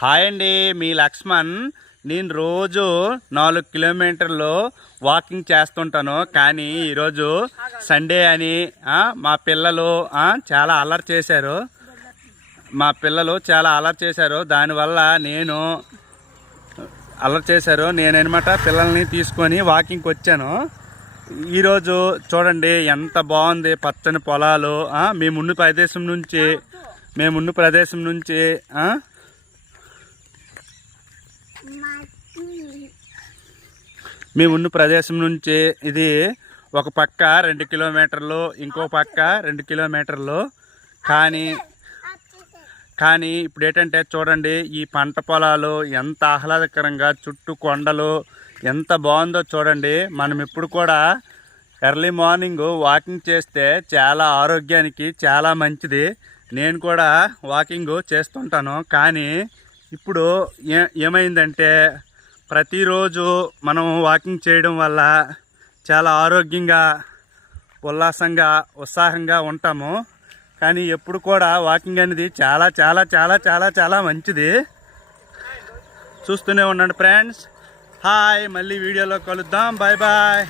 Hi అండి, మీ లక్ష్మణ్. నేను రోజు 4 కిలోమీటర్లు వాకింగ్ చేస్తుంటాను. కానీ ఈరోజు సండే అని మా పిల్లలు చాలా అల్లరి చేశారు. దానివల్ల నేననమాట పిల్లల్ని తీసుకొని వాకింగ్కి వచ్చాను. ఈరోజు చూడండి ఎంత బాగుంది, పచ్చని పొలాలు. మేమున్న ప్రదేశం నుంచి ఇది ఒక పక్క 2 కిలోమీటర్లు, ఇంకో పక్క 2 కిలోమీటర్లు. కానీ ఇప్పుడు ఏంటంటే చూడండి, ఈ పంట పొలాలు ఎంత ఆహ్లాదకరంగా, చుట్టూ కొండలు ఎంత బాగుందో చూడండి. మనం ఇప్పుడు కూడా ఎర్లీ మార్నింగ్ వాకింగ్ చేస్తే చాలా ఆరోగ్యానికి చాలా మంచిది. నేను కూడా వాకింగ్ చేస్తుంటాను. కానీ ఇప్పుడు ఏమైందంటే ప్రతిరోజు మనం వాకింగ్ చేయడం వల్ల చాలా ఆరోగ్యంగా, ఉల్లాసంగా, ఉత్సాహంగా ఉంటాము. కానీ ఎప్పుడు కూడా వాకింగ్ అనేది చాలా చాలా చాలా చాలా చాలా మంచిది. చూస్తూనే ఉండండి ఫ్రెండ్స్. హాయ్, మళ్ళీ వీడియోలో కలుద్దాం. Bye bye.